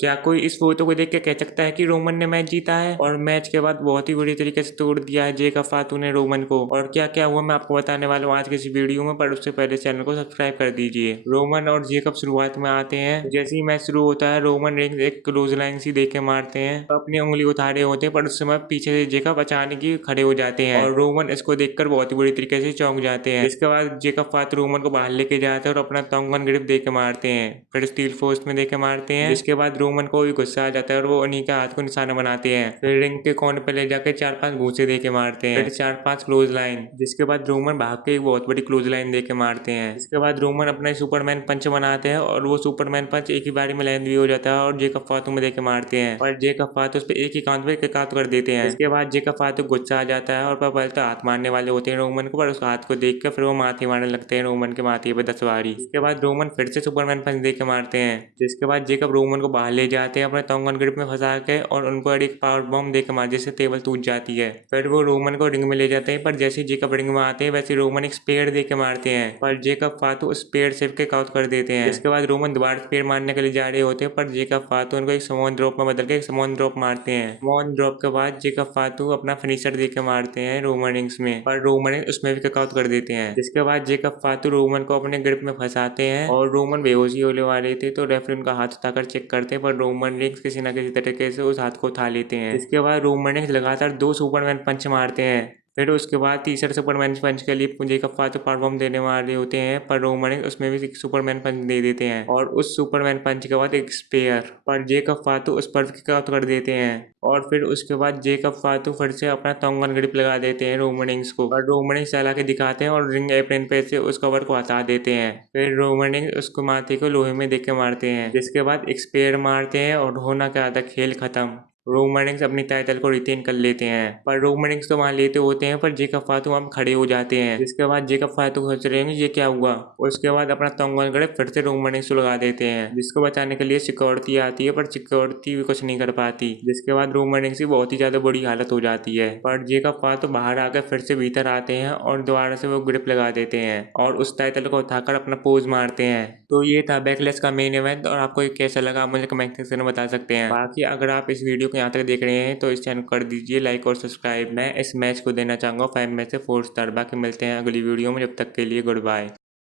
क्या कोई इस फोटो को देख के कह सकता है कि रोमन ने मैच जीता है? और मैच के बाद बहुत ही बुरी तरीके से तोड़ दिया है जेकब फातू ने रोमन को। और क्या क्या हुआ मैं आपको बताने वाला हूँ आज के इस वीडियो में, पर उससे पहले चैनल को सब्सक्राइब कर दीजिए। रोमन और जेकब शुरुआत में आते हैं। जैसे ही मैच शुरू होता है रोमन रिंग्स एक क्लोज लाइन सी देके मारते हैं, अपनी उंगली उठा रहे होते हैं, पर उस समय पीछे से जेकब अचानक ही खड़े हो जाते हैं और रोमन इसको देखकर बहुत ही बुरी तरीके से चौंक जाते हैं। इसके बाद जेकब फातू रोमन को बाहर लेके जाते हैं और अपना तोंगन ग्रिप देके मारते हैं, फिर स्टील फोर्स में देके मारते हैं। इसके बाद रोमन को भी गुस्सा आ जाता है और वो उन्हीं के हाथ को निशाना बनाते हैं। फिर रिंग के कोने पे ले जाके 4-5 घूंसे देके मारते हैं, फिर 4-5 क्लोज लाइन। जिसके बाद रोमन भाग के एक बहुत बड़ी क्लोज लाइन देके मारते हैं। इसके बाद रोमन अपना सुपरमैन पंच बनाते हैं और वो सुपरमैन पंच एक ही बारी में लैंड भी हो जाता है और जेकब फातू में देके मारते हैं और जेकब फातू उस पर एक ही काउंट पे किक कर देते हैं। इसके बाद जेकब फातू गुस्सा आ जाता है और पहले तो हाथ मारने वाले होते हैं रोमन को, पर उस हाथ को देख कर फिर वो माथे मारने लगते हैं रोमन के माथे पे 10 बारी। इसके बाद रोमन फिर से सुपरमैन पंच देके मारते हैं। जिसके बाद जेकब रोमन को बाहर ले जाते हैं अपने तोंगन ग्रिप में फंसा के और उन पर एक पावर बॉम्ब देकर मार जिससे टेबल टूट जाती है। फिर वो रोमन को रिंग में ले जाते हैं, पर जैसे जेकब रिंग में आते हैं वैसे रोमन एक स्पेयर देके मारते हैं, पर जेकब फातू उस स्पेयर से किक आउट कर देते हैं। इसके बाद रोमन दोबारा स्पेयर मारने के लिए जा रहे होते हैं, पर जेकब फातू उनको एक समोन ड्रॉप में बदल के एक समोन ड्रॉप मारते हैं। समोन ड्रॉप के बाद जेकब फातू अपना फिनिशर देके मारते हैं रोमन रिंग्स में, पर रोमन रिंग्स उसमें भी किक आउट कर देते हैं। जिसके बाद जेकब फातू रोमन को अपने ग्रिप में फंसाते हैं और रोमन बेहोशी होने वाले थे तो रेफरी उनका हाथ उठाकर चेक करते हैं, पर रोमन रिंग्स किसी न किसी तरीके से उस हाथ को उठा लेते हैं। इसके बाद रोमन रिंग्स लगातार 2 सुपरमैन पंच मारते हैं। फिर उसके बाद तीसरे सुपरमैन पंच के लिए जेकब फातू पावर बॉम्ब देने वाले होते हैं, पर रोमन रिंग्स उसमें भी एक सुपरमैन पंच दे देते हैं और उस सुपरमैन पंच के बाद एक स्पेयर, पर जेकब फातू उस पर किक आउट कर देते हैं। और फिर उसके बाद जेकब फातू फिर से अपना तोंगन ग्रिप लगा देते हैं रोमन रिंग्स को, और रोमन रिंग्स चला के दिखाते हैं और रिंग एप्रन पे से उस कवर को हटा देते हैं। फिर रोमन रिंग्स उसको माथे को लोहे में देख के मारते हैं। जिसके बाद एक स्पेयर मारते हैं और होना क्या था, खेल खत्म। रोमन रिंग्स अपनी टाइटल को रिटेन कर लेते हैं, पर रोमन रिंग्स तो वहां लेते होते हैं पर जेकब फातू वहां खड़े हो जाते हैं। जिसके बाद जेकब फातू सोच रहे हैं ये क्या हुआ। उसके बाद अपना तोंगन ग्रिप फिर से रोमन रिंग्स को लगा देते हैं, जिसको बचाने के लिए सिक्योरिटी आती है, पर सिक्योरिटी भी कुछ नहीं कर पाती। जिसके बाद रोमन रिंग्स की बहुत ही ज्यादा बुरी हालत हो जाती है, पर जेकब फातू बाहर आकर फिर से भीतर आते हैं और दोबारा से वो ग्रिप लगा देते हैं और उस टाइटल को उठाकर अपना पोज मारते हैं। तो ये था बैकलैश का मेन इवेंट, और आपको ये कैसा लगा मुझे कमेंट सेक्शन में बता सकते हैं। बाकी अगर आप इस वीडियो को यहाँ तक देख रहे हैं तो इस चैनल को कर दीजिए लाइक और सब्सक्राइब। मैं इस मैच को देना चाहूँगा 5 में से 4 स्टार। बाकी मिलते हैं अगली वीडियो में, जब तक के लिए गुड बाय।